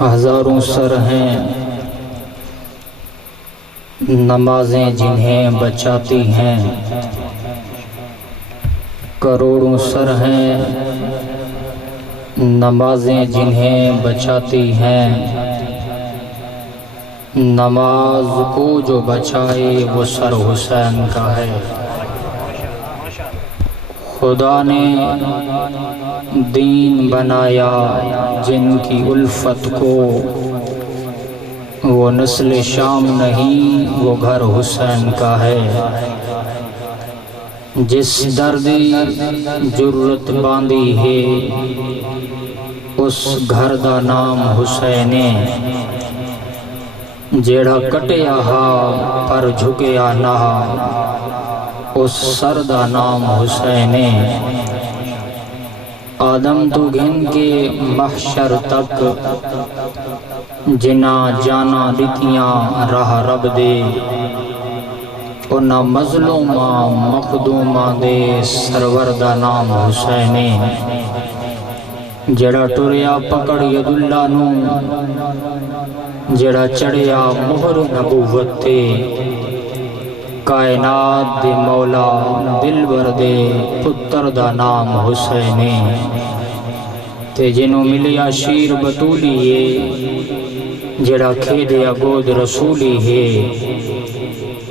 ہزاروں سر ہیں نمازیں جنہیں بچاتی ہیں، کروڑوں سر ہیں نمازیں جنہیں بچاتی ہیں، نماز کو جو بچائے وہ سر حسین کا ہے۔ خدا نے دین بنایا جن کی الفت کو، وہ نسل شام نہیں وہ گھر حسین کا ہے۔ جس درد جرت باندھی ہے اس گھر دا نام حسین، جیڑا کٹیا ہا پر جھکیا نہ اس سر دا نام حسین۔ آدم تو گھن کے محشر تک جنا جانا دتیاں راہ رب دے، انہاں مظلوماں مخدوماں دے سرور دا نام حسین۔ جڑا ٹریا پکڑ ید اللہ نو، جڑا چڑھیا مہر نبوت تے، کائنات دے مولا دلبر دے پتر دا نام حسین۔ تے جنوں ملیا شیر بطولی ہے، جڑا کھیدیا گود رسولی ہے،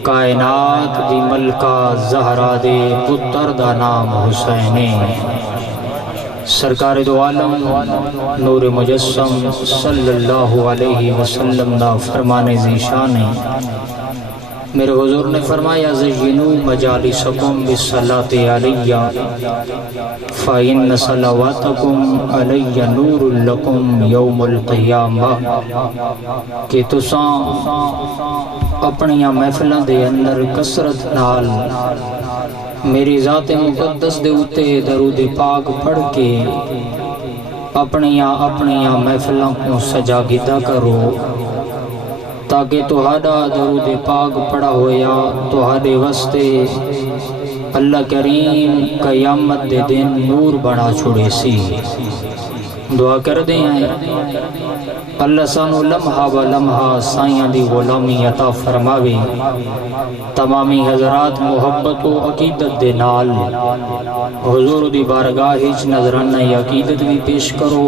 کائنات دی ملکہ زہرا دے پتر دا نام حسین۔ سرکار دو عالم نور مجسم صلی اللہ علیہ وسلم دا فرمان ذیشان ہے۔ میرے حضور نے فرمایا زینو مجالسکم بالصلاۃ علیہ فإن صلواتکم علیہ نور لکم یوم القیامہ، کہ تساں اپنیاں محفلوں دے اندر کثرت نال میری ذات مقدس دے اتے درود پاک پڑھ کے اپنیاں محفلوں کو سجا گدا کرو، تاکہ تہاڈا درود پاک پڑھا ہویا تہاڈے واسطے اللہ کریم قیامت دے دن نور بنا چھوڑے سی۔ دعا کر دیں اللہ سانو لمحہ و لمحہ سائیاں دی غلامی عطا فرماوے۔ تمامی حضرات محبت و عقیدت دے نال حضور دی بارگاہ ہچ نظرانہ عقیدت بھی پیش کرو۔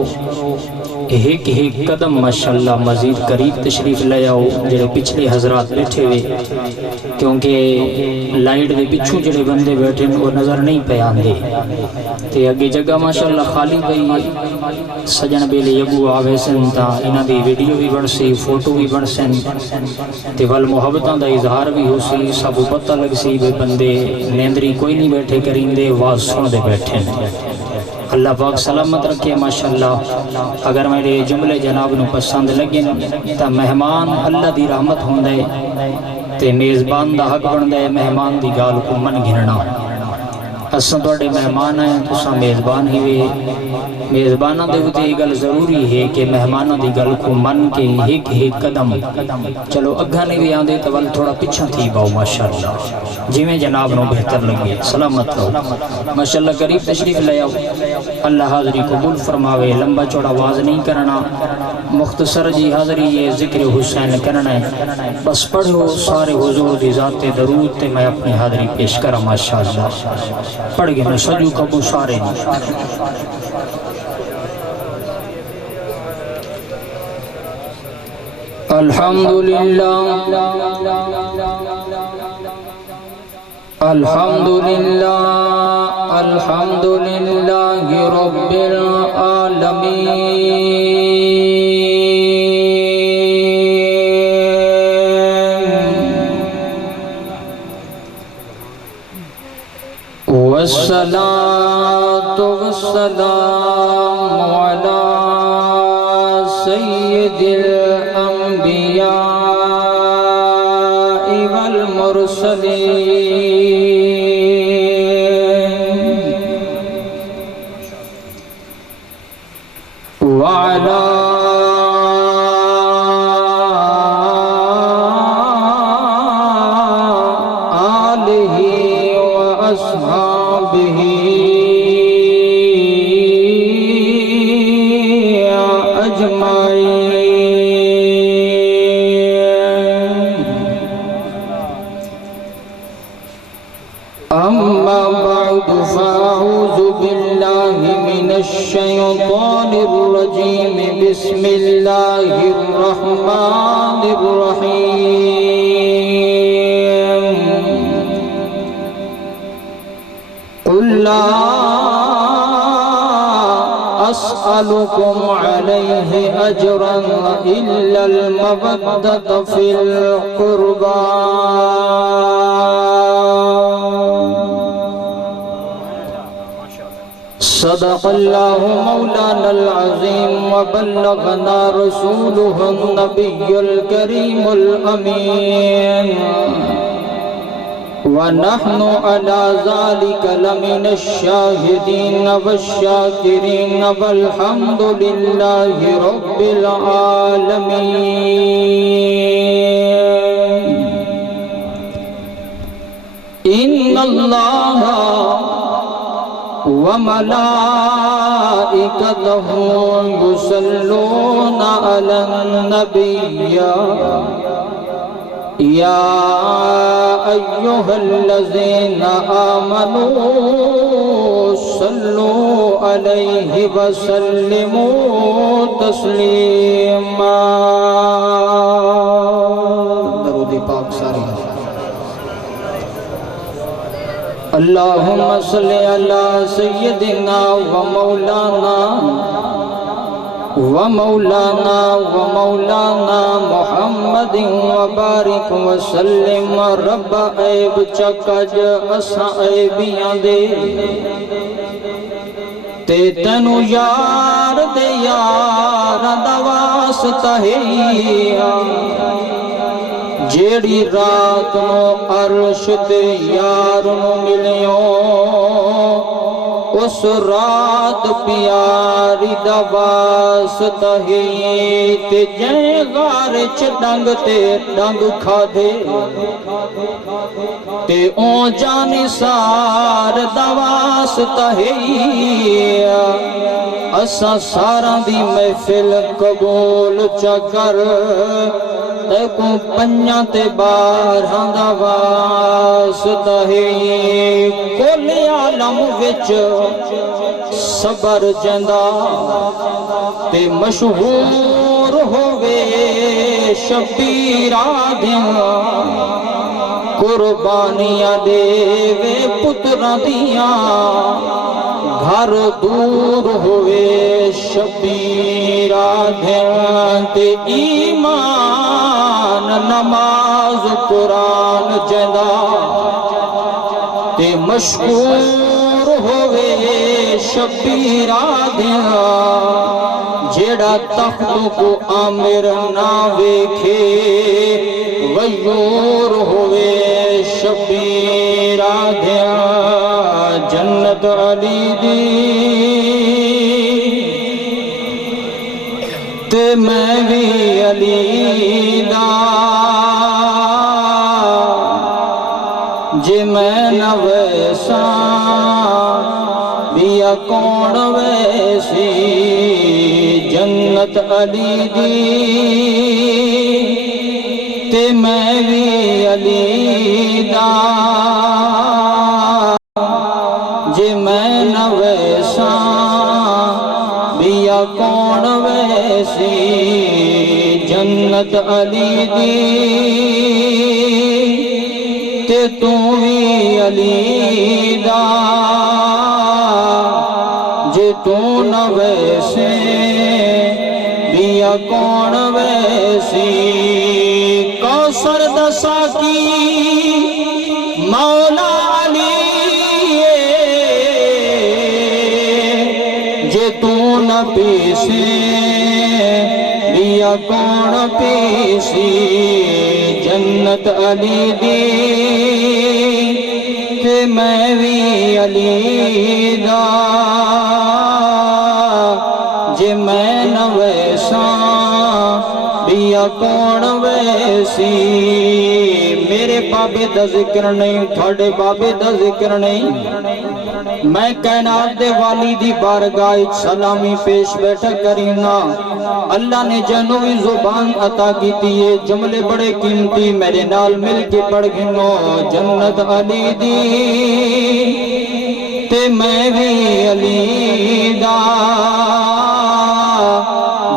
ایک قدم ماشاءاللہ مزید قریب تشریف لے آؤ جڑے پچھلے حضرات بیٹھے ہوئے، کیونکہ لائٹ دے پچھوں جڑے بندے بیٹھے وہ نظر نہیں پہ آندے، تے اگے جگہ ماشاءاللہ خالی گئی ہے۔ سجن بیلے یگو آوے سن تا انہاں دی ویڈیو بھی بن سی، فوٹو بھی بن سن، تے ول محبتاں دا اظہار بھی ہو سی، سب پتہ لگ سی بے بندے نیندری کوئی نہیں بیٹھے کریندے، واز سن دے بیٹھے۔ اللہ پاک سلامت رکھے ماشاءاللہ۔ اگر میرے جملے جناب نو پسند لگن تا مہمان اللہ دی رحمت ہوندے تے میزبان دا حق بندے مہمان دی گال کو من گھننا۔ اساں توڑے مہمان ہیں تساں میزبان ہی وے، میزبانہ دے ہوتے یہ گل ضروری ہے کہ مہمانہ دی گل کو من کے ایک قدم چلو اگھا نہیں بھی آندے تو ول تھوڑا پچھا تھی باؤ ماشاءاللہ، جی میں جناب نو بہتر لگے۔ سلامت رہو ماشاءاللہ، قریب تشریف لے آؤ۔ اللہ حاضری قبول فرماوے، لمبا چوڑا واز نہیں کرنا، مختصر جی حاضری یہ ذکر حسین کرنا ہے، بس پڑھو سارے حضور دی ذات درود تے میں اپنی حاضری پیش کرا ماشاءاللہ۔ پڑھ گئے میں سجو کبو سارے الحمدللہ الحمدللہ الحمدللہ رب العالمین والصلاة والسلام على سيد الأنبياء والمرسلين وعلى آله وأصحابه أجمعين أما بعد فأعوذ بالله من الشيطان الرجيم بسم الله الرحمن الرحيم قل لا أسألكم عليه أجرا إلا المودة في القربى صدق الله مولانا العظيم وبلغنا رسوله النبي الكريم الأمين ونحن على ذلك لمن الشاهدين والشاكرين والحمد لله رب العالمين إن الله وملائكته يصلون على النبي يا أيها الذين آمنوا صلوا عليه وسلموا تسليما درود پاک سارے اللهم صل على سيدنا ومولانا محمد وبارك وسلم رب عیب چکج اساں عیبیاں دے تے تینو یار دے یاراں دا واسطہ ہے جیڑی رات نو عرش تے یار نو ملیو اس رات پیاری دا واسطہ ہے تے جائیں غار چ ڈنگ تے ڈنگ کھا دے تے اون جانی سار دا واسطہ ہے اساں ساراں دی محفل قبول چا کر تے کو پنجاں تے باراں دا واسطہ ہے کل عالم وچ صبر جندا تے مشہور ہووے شبیر آدم قربانیاں دے وے پتراں دیاں گھر دور ہوئے شبیر آدھیں تے ایمان نماز قرآن جدا تے مشکور ہوئے شبیر آدھیں جیڑا تخت کو آمر نہ ویکھے غیور ہوئے شبیر آدھیں جنت علی دی تے میں بھی علی دا جے میں نہ ویساں بیا کون ویسی جنت علی دی تے میں بھی علی دا جے میں نہ ویساں بیا کون ویسی جنت علی دی تے تو بھی علی دا جے تو نہ ویسے بیا کون ویسی کوثر دسا کی مولا علی جے تو نہ پیسے بیا کون پیسی جنت علی دی تے میں بھی علی دا جے میں نہ ویساں بیا کون ویسی میرے بابے دا ذکر نہیں تھوڑے بابے دا ذکر نہیں میں کائنات دے والی دی بارگاہ سلامی پیش بیٹھا کرینا اللہ نے جنوی زبان عطا کی دیئے جملے بڑے قیمتی میرے نال مل کے پڑھ گنو جنت علی دی تے میں بھی علی دا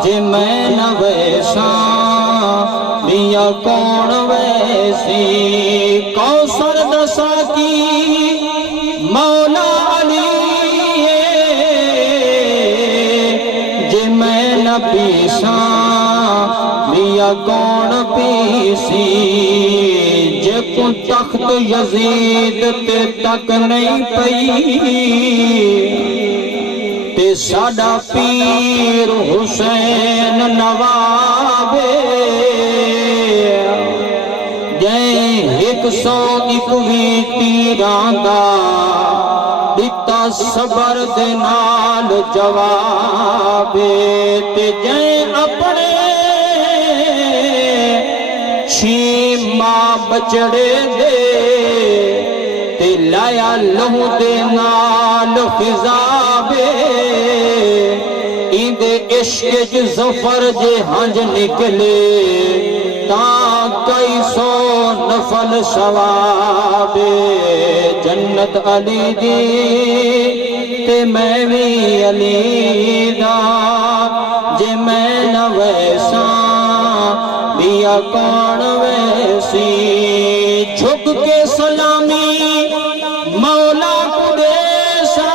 جے میں نہ ویساں بیا کون ویسی کوثر دسا کی مولا علی جے میں نہ پیساں بیا کون پیسی جے کو تخت یزید تے تک نہیں پئی تے ساڈا پیر حسین نوابے جائیں 121 تیران دا دیتا صبر دے نال جوابے تے جائیں اپنے شیمہ بچڑے دے تے لایا لہو دے نال خضابے ایندے عشق ظفر جے ہنج نکلے تاں کئی سو نفل ثوابے جنت علی دی تے میں بھی علی دا جے میں نہ ویساں بیا کون ویسی جھک کے سلامی مولا کو دیسا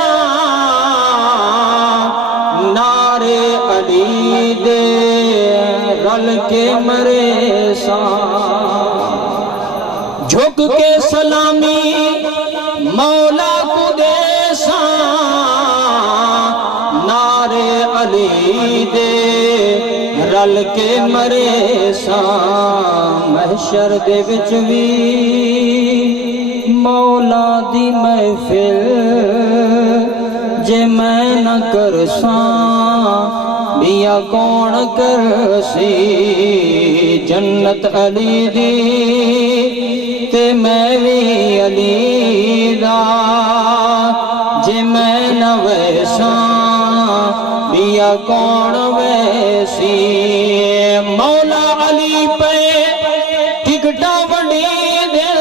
نعرے علی دے رل کے مرے سا جھک کے سلامی مولا کو دیسا نعرے علی دے رل کے مرے سا محشر دے وچ وی مولا دی محفل جے میں نہ کرساں بیا کون کرسی جنت علی دی تے میں بھی علی دا جے میں نہ ویساں بیا کون ویسی مولا علی پہ ٹکٹا بڑی دیا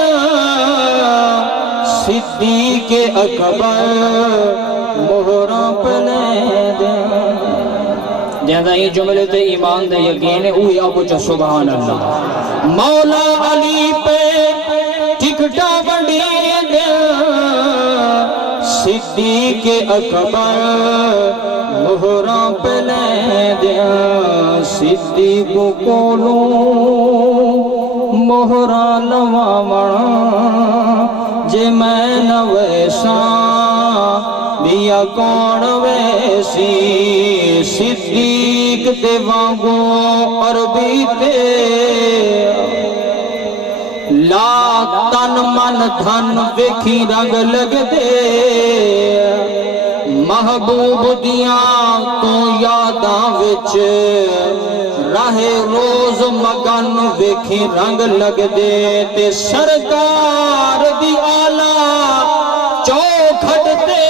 صدیق اکبر مہراں پلے دیا جہاں یہ جملے تے ایمان دے یقین ہے اوہی آبو چا سبحان اللہ مولا علی پہ ٹکٹا بڑی دیا صدیق اکبر مہراں پلے دیا صدیق کولوں مہراں لواوڑاں جے میں نہ ویساں بیا کون ویسی صدیق تے وانگو عربی تے لا تن من دھن ویکھی رنگ لگ دے محبوب دیاں تو یاداں وچ راہ روز مگن ویکھی رنگ لگ دے تے سرکار دی آلہ چوکھٹ تے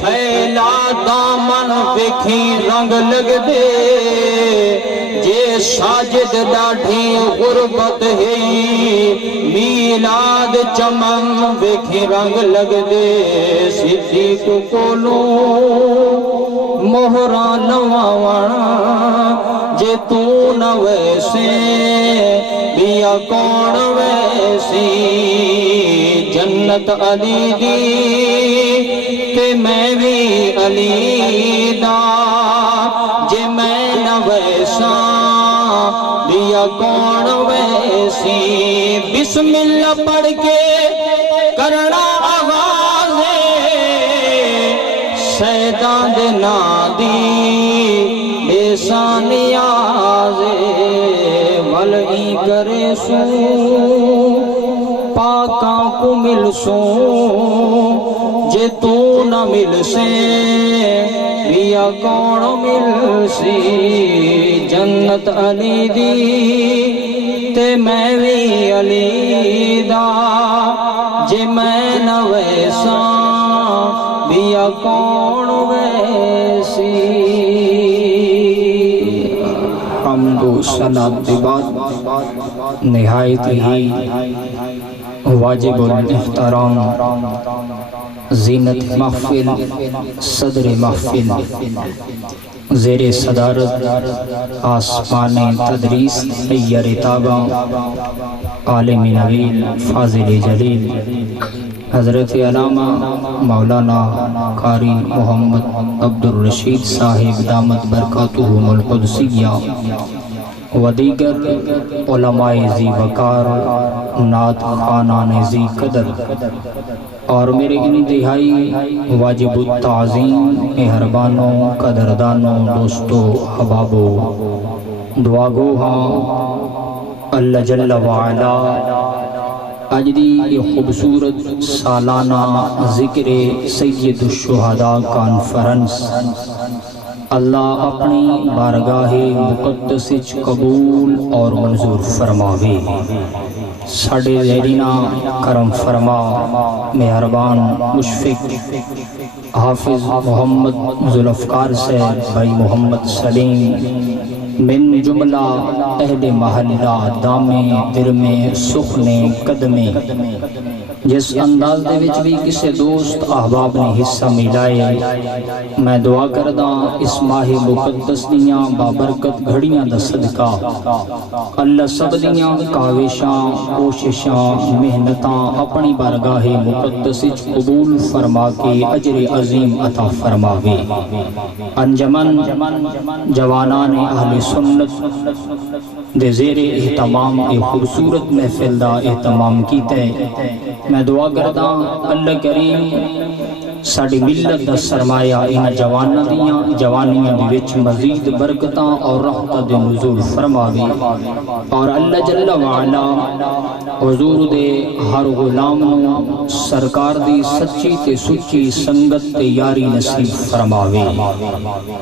پھیلا دامن ویکھی رنگ لگ دے جے ساجد ڈاڈھی غربت ہے میلاد چمن ویکھی رنگ لگ دے صدیق کولوں مہراں لواوڑاں جے تو نہ ویسے بیا کون ویسی جنت علی دی تے میں بھی علی دا جے میں نہ ویساں بیا کون ویسی بسم اللہ پڑھ کے کرنا آغاز سیدان دے نادی ایسا نیاز ملئی کرے سو پاکاں کو مل سو جے تو نہ مل سے بیا کون مل سی جنت علی دی تے میں بھی علی دا جے میں نہ ویسا حمد و صلاۃ کے بعد نہایت ہی واجب الاحترام زینت محفل صدر محفل زیر صدارت آسمان تدریس حیر تابہ عالم نویل فاضل جلیل حضرت علامہ مولانا قاری محمد عبد الرشید صاحب دامت برکاتہم القدسیہ و دیگر علماء ذی وقار نعت خوانان ذی قدر اور میرے انتہائی واجب التعظیم مہربانوں قدردانوں دوستوں حبابوں دعا گو ہاں اللہ جل وعلا آج دی یہ خوبصورت سالانہ ذکر سید الشہداء کانفرنس اللہ اپنی بارگاہ مقدس قبول اور منظور فرماوے ساڑھے زیرینہ کرم فرما مہربان مشفق حافظ محمد ذوالفقار صاحب بھائی محمد سلیم من جملہ اہل محلہ دامے درمے سخنے قدمے جس انداز دے وچ بھی کسے دوست احباب نے حصہ ملائے میں دعا کردہ اس ماہ مقدس دیاں بابرکت گھڑیاں دا صدقہ اللہ سب دیاں کاوشاں کوششاں محنتاں اپنی بارگاہ مقدس قبول فرما کے اجر عظیم عطا فرماوے انجمن جوانان اہل سنت دے زیر اہتمام اے خوبصورت محفل دا اہتمام کیتے میں دعا کرتا اللہ کریم ساڑی ملت دا سرمایہ انہ جوانیاں دی وچ مزید برکتاں اور رحمت دے نزول فرماوے اور اللہ جل وعلا حضور دے ہر غلام نو سرکار دی سچی تے سچی سنگت تے یاری نصیب فرماوے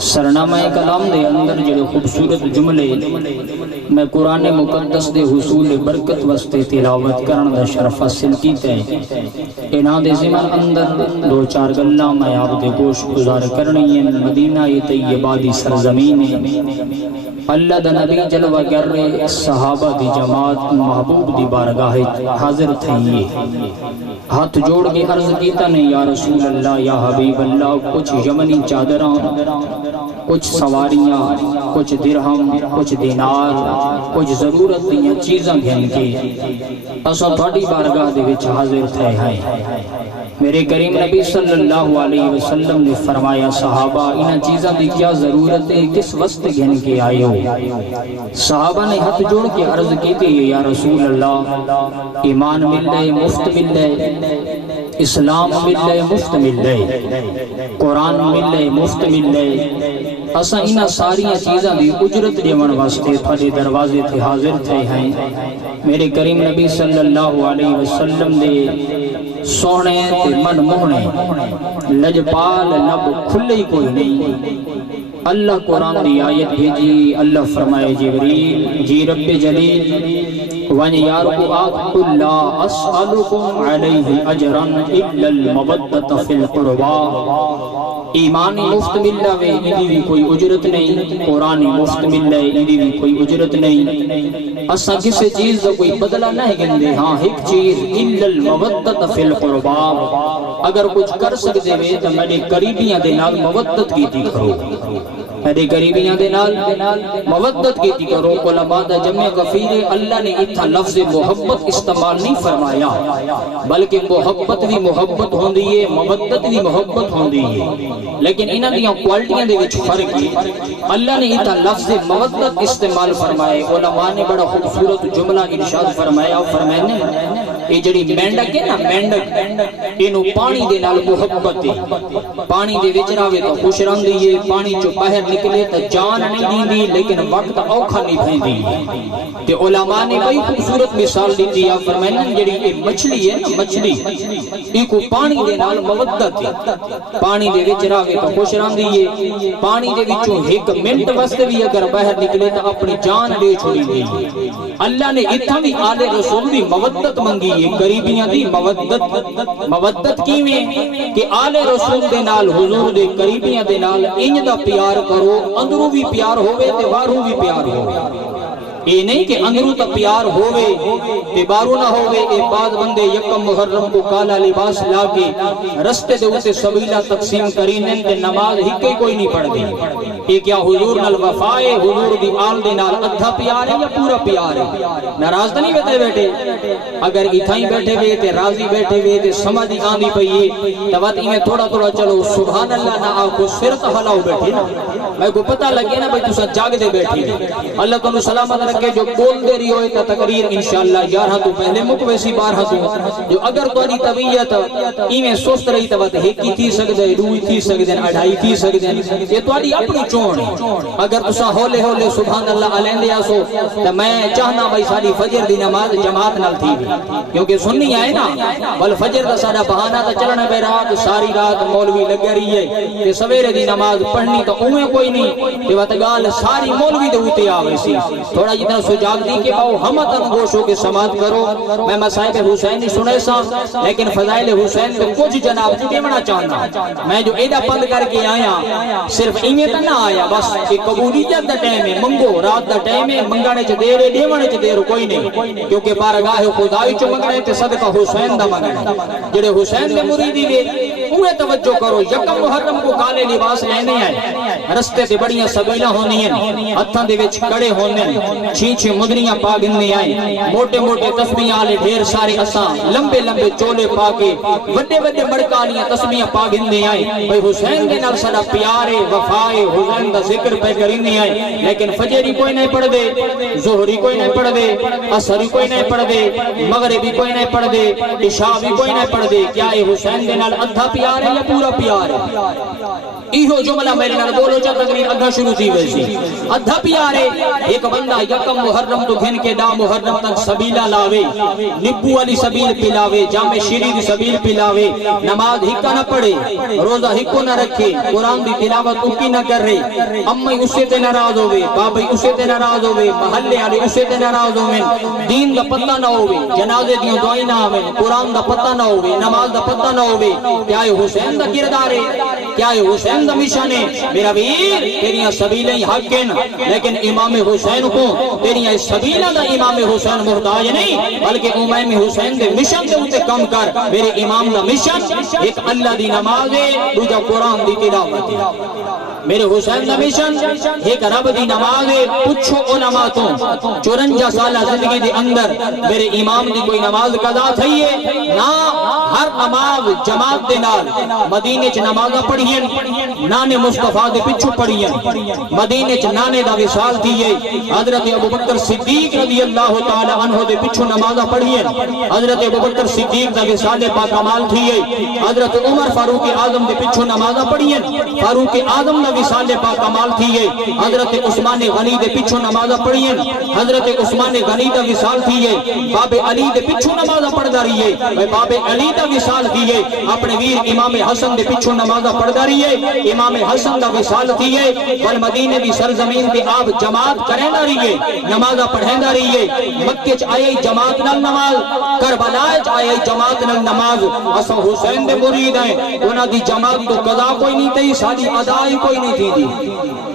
سرنامہ کلام دے اندر جڑے خوبصورت جملے میں قرآن مقدس دے حصول برکت وستے تلاوت کرن دا شرف حاصل کیتے انہاں دے زمن اندر دو چار گلہ میں آپ دے گوش گزار کرنی ہیں مدینہ طیبہ دی سرزمین اللہ دا نبی جلوہ گر صحابہ دی جماعت محبوب دی بارگاہ حاضر تھے ہاتھ جوڑ کے عرض کیتا نے یا رسول اللہ یا حبیب اللہ کچھ یمنی چادران کچھ سواریاں کچھ درہم کچھ دینار کچھ ضرورت دیاں چیزاں گھن کے اسا تھوڑی بارگاہ دے وچ حاضر تھے ہیں میرے کریم نبی صلی اللہ علیہ وسلم نے فرمایا صحابہ انہاں چیزاں دی کیا ضرورت ہے کس وقت گھن کے آئے ہو صحابہ نے ہاتھ جوڑ کے عرض کی تھی یا رسول اللہ ایمان مل رہے مفت مل رہے اسلام مل رہے مفت مل رہے قرآن مل رہے مفت مل رہے اساں انہاں ساریاں چیزاں دی اجرت دیون واسطے تھوڑے دروازے تھے حاضر تھے ہیں میرے کریم نبی صلی اللہ علیہ وسلم نے سونے تے من موہنے لجپال لب کھلے ہی کوئی نہیں اللہ قرآن دی آیت بھیجی اللہ فرمائے جبریل جی رب جلیل وَنِ يَارُكُ آقُ اللَّهِ أَسْأَلُكُمْ عَلَيْهِ أَجْرًا إِلَّا الْمَبَدَّةَ فِي الْقُرْبَى ایمانی مفت مل رہے انہی بھی کوئی اجرت نہیں قرآنی مفت مل رہے انہی بھی کوئی اجرت نہیں اسا کسی چیز دا کوئی بدلہ نہیں گندے ہاں ایک چیز إِلَّا الْمَبَدَّةَ فِي الْقُرْبَى اگر کچھ کر سکتے ہوئے تو میں نے قریبیاں دے نال مودت کی تھی کرو میرے قریبیاں دے نال مودت کی تھی کرو علماء دا جمع غفیر اللہ نے اتھا لفظ محبت استعمال نہیں فرمایا بلکہ محبت بھی محبت ہون دیئے مودت بھی محبت ہون دیئے لیکن انہاں دیاں کوالٹیاں دے وچ فرق ہے اللہ نے اتھا لفظ مودت استعمال فرمائے علماء نے بڑا خوبصورت جملہ ارشاد فرمایا فرمائنے یہ جڑی مینڈک ہے نا مینڈک انہوں پانی دے نال محبت ہے پانی دے وچ راوے تو خوش رہن دیئے پانی چو باہر نکلے تو جان نہیں دین دی لیکن وقت اوکھا نہیں بھین دی کہ علماء نے بڑی خوبصورت مثال دی دیا فرمائنے جڑی یہ مچھلی ہے نا مچھلی ایکو پانی دے نال مودت ہے پانی دے وچ راوے تو خوش رہن دیئے پانی دے وچوں ایک منٹ واسطے بھی اگر باہر نکلے تو اپنی جان دے چھوڑی دی اللہ نے اتنا بھی آل رسول بھی مودت منگی یہ قریبیاں دی مودت کیویں کہ آل رسول دے نال حضور دے قریبیاں دے نال انج دا پیار کرو اندروں بھی پیار ہوئے تے باہروں بھی پیار ہوئے یہ نہیں کہ اندروں تا پیار ہوئے تے باہروں نہ ہوئے اے بعض بندے یکم محرم کو کالا لباس لاگے رستے دے اسے سبیلہ تقسیم کرینن تے نماز ہکے کوئی نہیں پڑھ دی یہ کیا حضور نال وفائے حضور دی آل دے نال ادھا پیار ہے یا پورا پیار ہے ناراض نہیں بیٹھے اگر اتھائی بیٹھے ہوئے تے راضی بیٹھے ہوئے تے سمجھ آندی پئیے تبات میں تھوڑا تھوڑا چلو سبحان اللہ نہ آکو سر تحلاؤ بیٹھے نا میں کو پتہ لگے نا بھئی تو ساتھ جاگ دے بیٹھی اللہ کو سلامت رکھے جو بول دے رہی ہوئے تا تقریر انشاءاللہ 11 تو پہلے مکویسی 12 تو جو اگر تو آنی طبیعت ایمیں سوست رہی تبات ہیکی تھی سکتے دوئی تھی سکتے اڑھائی تھی سکتے یہ تو آنی اپنی چون اگر تسا ہولے ہولے سبحان اللہ علین دیا سو تو میں چاہنا بھائی ساری فجر دی نماز جماعت نال تھی کیونکہ سننی آئے نا بل فجر دا سارا بہانہ تا چلنا بے رات ساری رات مولوی لگ رہی ہے کہ سویرے دی نماز پڑھنی تو اوہیں کوئی نہیں کہ وقت گال ساری مولوی دے ہوتے آوے سی تھوڑا جتنا سجاگ دی کہ باؤ ہم تنگوشوں کے سماعت کرو میں مسائب حسین نہیں سنے سا لیکن فضائل حسین تو کچھ جناب دیونا چاہنا میں جو ایڈا پند کر کے آیا صرف ایمیں تا نہ آیا بس کہ قبولیت دا ٹائم ہے منگو رات دا ٹائم ہے منگانے چھ دیرے دیوانے چھ دیرے کوئی نہیں کیونکہ بارگاہ خدای چھ منگنے تے صدقہ حسین دا منگنے جڑے حسین دے مریدی دے اوہ توجہ کرو یکم محرم کو کالے لباس لینے آئے رستے تے بڑیاں سبیلہ ہونی ہیں ہتھاں دے وچ کڑے ہونے چھینچے مدنیاں پا گننے آئے موٹے موٹے تسبیحاں آلے ڈھیر سارے اساں لمبے لمبے چولے پا کے وڈے وڈے مڑکانیاں تسبیحاں پا گننے آئے بھئی حسین دے نال سارا پیارے وفائے حسین دا ذکر پہ کرنے آئے لیکن فجری کوئی نہیں پڑھ دے ظہری کوئی نہیں پڑھ دے عصری کوئی نہیں پڑھ دے مغربی کوئی نہیں پڑھ دے عشاء بھی کوئی نہیں پڑھ دے کیا یہ حسین دے نال ادھا پیار ہے یا پورا پیار ہے ایہو جملہ میرے نال بولو جا تقریر ادھا شروع تھی ویسی ادھا پیار ہے ایک بندہ یکم محرم تو گھن کے دا محرم تک سبیلہ لاوے نبو والی سبیل پلاوے جامع شیری دی سبیل پلاوے نماز ہکا نہ پڑھے روزہ ہکو نہ رکھے قرآن دی تلاوت اکی نہ کر رہے امی اسے تے ناراض ہوئے بابی اسے تے ناراض ہوئے محلے آلے اسے تے ناراض ہوئے دین دا پتہ نہ ہوئے جنازے دیوں دعائی نہ ہوئے قرآن دا پتہ نہ ہوئے نماز دا پتہ نہ ہوئے کیا یہ حسین دا کردار ہے کیا یہ حسین دا مشن ہے میرا ویر تیریاں سبیلیں حق ہیں لیکن امام حسین کو تیریاں سبیلہ دا امام حسین محتاج نہیں بلکہ امام حسین دے مشن دے ہوتے کم کر میرے امام دا مشن ایک اللہ دی نماز ہے دوجہ قرآن دی تلاوت ہے میرے حسین دا مشن ایک رب دی نماز ہے پچھو علماء تو 54 سالہ زندگی دے اندر میرے امام دی کوئی نماز قضا تھی ہے نا ہر نماز جماعت دے نال مدینے چ نمازہ پڑھیں نانے مصطفیٰ دے پچھو پڑھیں مدینے چ نانے دا وصال تھی ہے حضرت ابوبکر صدیق رضی اللہ تعالی عنہ دے پچھو نمازہ پڑھیں حضرت ابوبکر صدیق دا وصال پا کمال تھی ہے حضرت عمر فاروق اعظم دے پچھو نمازہ پڑھیں فاروق اعظم دا وصال پا کمال تھی ہے حضرت عثمان غنی دے پچھو نمازہ پڑھیں حضرت عثمان غنی دا وصال تھی ہے باب علی دے پچھو نمازہ پڑھ رہی ہے باب علی دا وصال تھی ہے اپنے ویر امام حسن دے پچھو نمازہ پڑھ رہی ہے امام حسن دا وصال تھی ہے والمدینہ دی سرزمین تے آپ جماعت کریں رہی ہے نمازہ پڑھیں رہی ہے مکہ چ آئی جماعت نال نماز کربلا چ آئی جماعت نال نماز اسا حسین دے مرید ہیں انہاں دی جماعت تو قضا کوئی نہیں تھی ساری ادائی کوئی نہیں تھی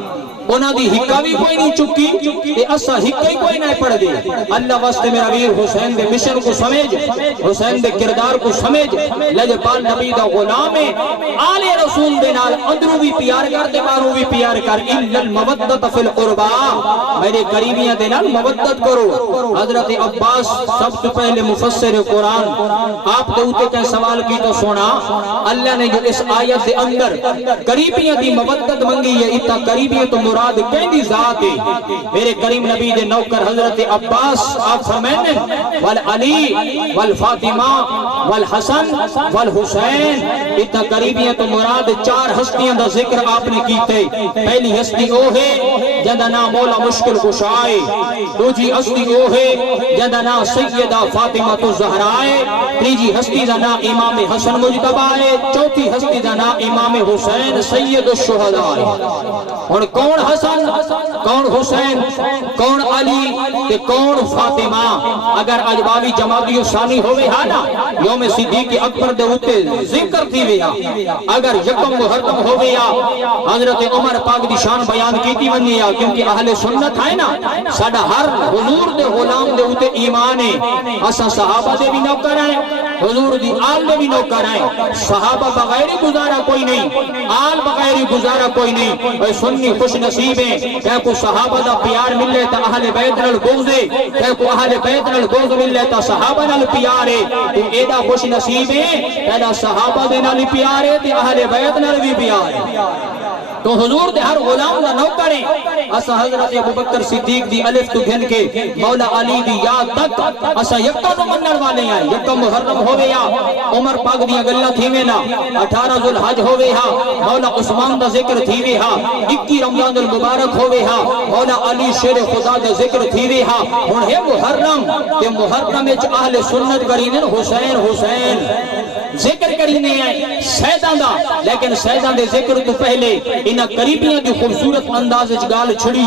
انہاں دی حکا بھی کوئی نہیں چکی کہ اسا حکا ہی کوئی نہیں پڑھ دے اللہ واسطے میرا ویر حسین دے مشن کو سمجھ حسین دے کردار کو سمجھ لجپال نبی دا غلام ہے آل رسول دے نال اندروں بھی پیار کر دے باروں بھی پیار کر الا المودت فی القربا میرے قریبیاں دے نال مودت کرو حضرت عباس سب سے پہلے مفسر قرآن آپ دوتے کہیں سوال کی تو سونا اللہ نے جو اس آیت دے اندر قریبیاں دی مودت منگی ہے اتنا قریبیاں تو مراد کہیں ذات ہے میرے کریم نبی دے نوکر حضرت عباس آپ فرمائیں والعلی والفاطمہ والحسن والحسین اتنا قریبیاں تو مراد 4 ہستیاں دا ذکر آپ نے کیتے پہلی ہستی وہ ہے جندہ نام مولا مشکل کشائے دوجی ہستی وہ ہے جندہ نام سیدہ فاطمہ تو زہرائے تیجی ہستی دا نام امام حسن مجتبہ ہے چوتھی ہستی دا نام امام حسین سید الشہداء اور کون حسن کون حسین، کون علی تے کون فاطمہ۔ اگر اجبابی جمادی ثانی ہوئے ہا نا یوم صدیق اکبر دے اوتے ذکر تھی ویا، اگر یکم محرم ہوئے یا حضرت عمر پاک دی شان بیان کیتی ونی یا، کیونکہ اہل سنت ہے نا ساڈا ہر حضور دے غلام دے اوتے ایمان ہے، اساں صحابہ دے بھی نوکر ہیں، حضور دی آل دے بھی نوکر ہیں، صحابہ بغیر گزارا کوئی نہیں، آل بغیر گزارا کوئی نہیں۔ اے سنی خوش نصیب ہیں کہ کو صحابہ دا پیار ملے تا اہل بیت نال بغض ہے، کہ کو اہل بیت نال بغض ملے تا صحابہ نال پیار ہے۔ تو ایڈا خوش نصیب ہے کہ صحابہ دے نال پیار ہے تے اہل بیت نال بھی پیار ہے۔ تو حضور دے ہر غلام دا نوکر ہیں، اسا حضرت ابوبکر صدیق دی الف تو گھن کے مولا علی دی یاد تک اسا یکا نو منن والے ہیں۔ یکا محرم ہوئے یا عمر پاک دی گلاں تھیویں نا، 18 ذوالحج ہوئے ہا مولا عثمان دا ذکر تھیویں ہا، 21 رمضان المبارک ہوئے ہا مولا علی شیر خدا دا ذکر تھیویں ہا۔ ہن ہے محرم تے محرم وچ اہل سنت کرینن حسین حسین ذکر کرینے ہیں سیداں دا، لیکن سیداں دے ذکر تو پہلے انہاں قریبیاں دی خوبصورت انداز وچ گال چھڑی